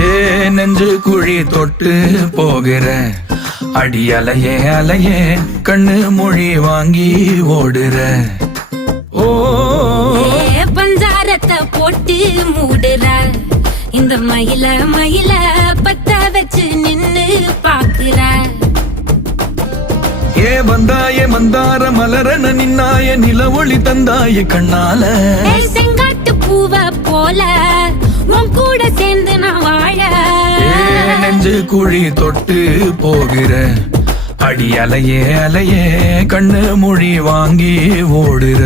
ஏ நெஞ்சு குழி தொட்டு போகிற அடி அலையே அலையே கண்ணு மொழி வாங்கி ஓடுற. ஓ பஞ்சாரத்தை போட்டு மூடுற இந்த மயில மயில பத்த வச்சு நின்னு பாக்குற. ஏ வந்தாய மந்தார மலரன நின்னாய நில ஒளி தந்தாய கண்ணால. செங்காட்டு பூவ போல உன் கூட சேர்ந்து நான் வாழ. நெஞ்சு குழி தொட்டு போகிற அடி அலையே அலையே கண்ணு மொழி வாங்கி ஓடுற.